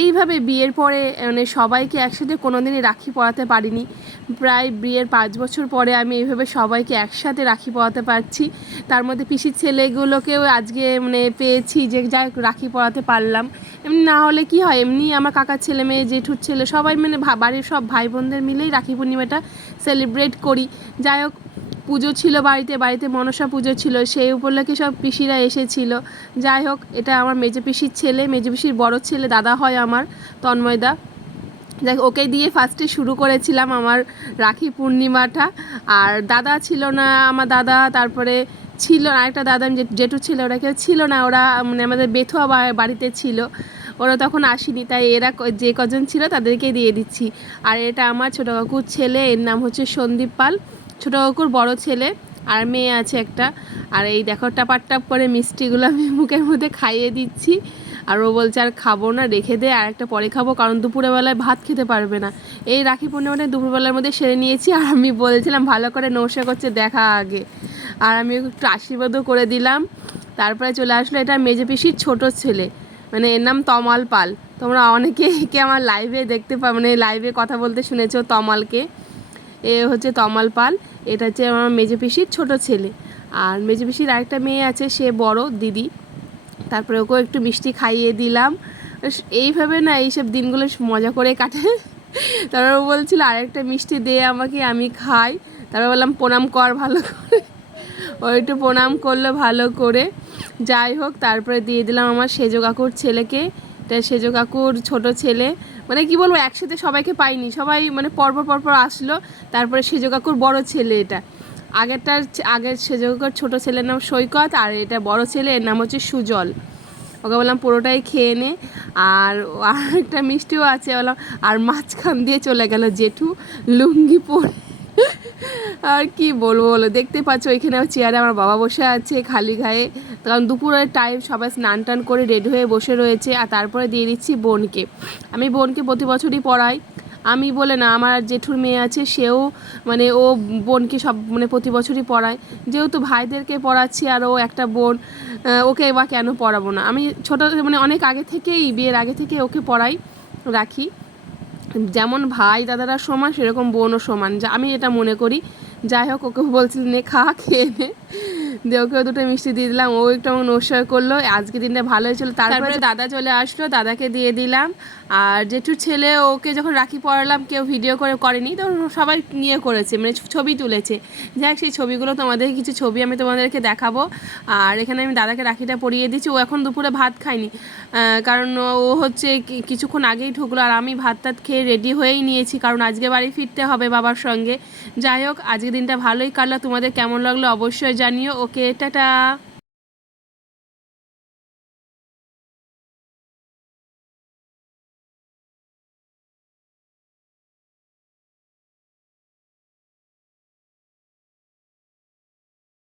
এইভাবে বিয়ের পরে মানে সবাইকে একসাথে কোনো দিনই রাখি পরাতে পারিনি। প্রায় বিয়ের 5 বছর পরে আমি এইভাবে সবাইকে একসাথে রাখি পরাতে পারছি। তার মধ্যে পিসির ছেলেগুলোকেও আজকে মানে পেয়েছি যে যাই রাখি পরাতে পারলাম। এমনি না হলে কি হয়, এমনি আমার কাকার ছেলে মেয়ে, জেঠুর ছেলে সবাই মানে বাড়ির সব ভাই বোনদের মিলেই রাখি পূর্ণিমাটা সেলিব্রেট করি। যাই হোক, পুজো ছিল বাড়িতে মনসা পুজো ছিল, সেই উপলক্ষে সব পিসিরা এসেছিল। যাই হোক, এটা আমার মেজো পিসির ছেলে, মেজো পিসির বড় ছেলে, দাদা হয় আমার, তন্ময়দা। দেখ, ওকে দিয়ে ফার্স্টে শুরু করেছিলাম আমার রাখি পূর্ণিমাটা। আর দাদা ছিল না, আমার দাদা, তারপরে ছিল আরেকটা দাদা জেঠু ছিল, ওরা কেউ ছিল না, ওরা মানে আমাদের বেথুয়া বাড়িতে ছিল, ওরা তখন আসেনি, তাই এরা যে কজন ছিল তাদেরকেই দিয়ে দিচ্ছি। আর এটা আমার ছোটো কাকুর ছেলে, এর নাম হচ্ছে সন্দীপ পাল, ছোটো কাকুর বড় ছেলে, আর মেয়ে আছে একটা। আর এই দেখো টাপ করে মিষ্টিগুলো আমি মুখের মধ্যে খাইয়ে দিচ্ছি। আর ও বলছে আর খাবো না, রেখে দে, আর একটা পরে খাবো, কারণ দুপুরবেলায় ভাত খেতে পারবে না। এই রাখি পূর্ণিমাটা দুপুরবেলার মধ্যে সেরে নিয়েছি। আর আমি বলছিলাম ভালো করে নমস্কার করছে দেখা আগে, আর আমি একটু আশীর্বাদও করে দিলাম। তারপরে চলে আসলো এটা মেজো পিসির ছোটো ছেলে, মানে এর নাম তমাল পাল। তোমরা অনেকে একে আমার লাইভে দেখতে মানে লাইভে কথা বলতে শুনেছো তমালকে। এ হচ্ছে তমাল পাল, এটা হচ্ছে আমার মেজো পিসির ছোটো ছেলে। আর মেজো পিসির আরেকটা মেয়ে আছে, সে বড় দিদি। তারপরে ওকেও একটু মিষ্টি খাইয়ে দিলাম। এইভাবে না এইসব দিনগুলো মজা করে কাটে। তারপর ও বলছিল আরেকটা মিষ্টি দে আমাকে, আমি খাই। তারপর বললাম প্রণাম কর ভালো করে, ও একটু প্রণাম করলো ভালো করে। যাই হোক, তারপরে দিয়ে দিলাম আমার সেজো কাকুর ছেলেকে, এটা সেজো কাকুর ছোটো ছেলে। মানে কি বলবো, একসাথে সবাইকে পাইনি, সবাই মানে পরপর আসলো। তারপরে সেজো কাকুর বড় ছেলে এটা, আগের সেজো কাকুর ছোটো ছেলের নাম সৈকত, আর এটা বড় ছেলে, এর নাম হচ্ছে সুজল। ওকে বললাম পুরোটাই খেয়ে নে। আর একটা মিষ্টিও আছে বললাম। আর মাঝখান দিয়ে চলে গেল জেঠু লুঙ্গি পরে। আর কি বলবো বলো, দেখতে পাচ্ছ ওইখানে চেয়ারে আমার বাবা বসে আছে খালি গায়ে, কারণ দুপুরের টাইম, সবাই স্নান টান করে রেডি হয়ে বসে রয়েছে। আর তারপরে দিয়ে দিচ্ছি বোনকে। আমি বোনকে প্রতি বছরই পড়াই, আমি বলে না, আমার জেঠুর মেয়ে আছে, সেও মানে ও বোনকে সব মানে প্রতি বছরই পড়ায়। যেহেতু ভাইদেরকে পড়াচ্ছি আর ও একটা বোন, ওকে বা কেন পড়াবো না। আমি ছোটো মানে অনেক আগে থেকেই, বিয়ের আগে থেকে ওকে পড়াই রাখি। যেমন ভাই দাদারা সমান, সেরকম বোনও সমান, যা আমি এটা মনে করি। যাই হোক, ওকে বলছিল নে খা, খেয়ে নে, দিয়ে ওকেও দুটো মিষ্টি দিয়ে দিলাম, ও একটু আমাকে নমস্কার করলো। আজকে দিনটা ভালো হয়েছিল। তারপরে দাদা চলে আসলো, দাদাকে দিয়ে দিলাম। আর জেঠুর ছেলে, ওকে যখন রাখি পরালাম কেউ ভিডিও করেনি, তখন সবাই নিয়ে করেছে, মানে ছবি তুলেছে। যাই হোক, সেই ছবিগুলো তোমাদের কিছু ছবি আমি তোমাদেরকে দেখাবো। আর এখানে আমি দাদাকে রাখিটা পরিয়ে দিচ্ছি। ও এখন দুপুরে ভাত খায়নি, কারণ ও হচ্ছে কিছুক্ষণ আগেই ঢুকলো, আর আমি ভাত টাত খেয়ে রেডি হয়েই নিয়েছি, কারণ আজকে বাড়ি ফিরতে হবে বাবার সঙ্গে। যাই হোক, আজকে দিনটা ভালোই কাটলো। তোমাদের কেমন লাগলো অবশ্যই জানিও। ওকে, টাটা।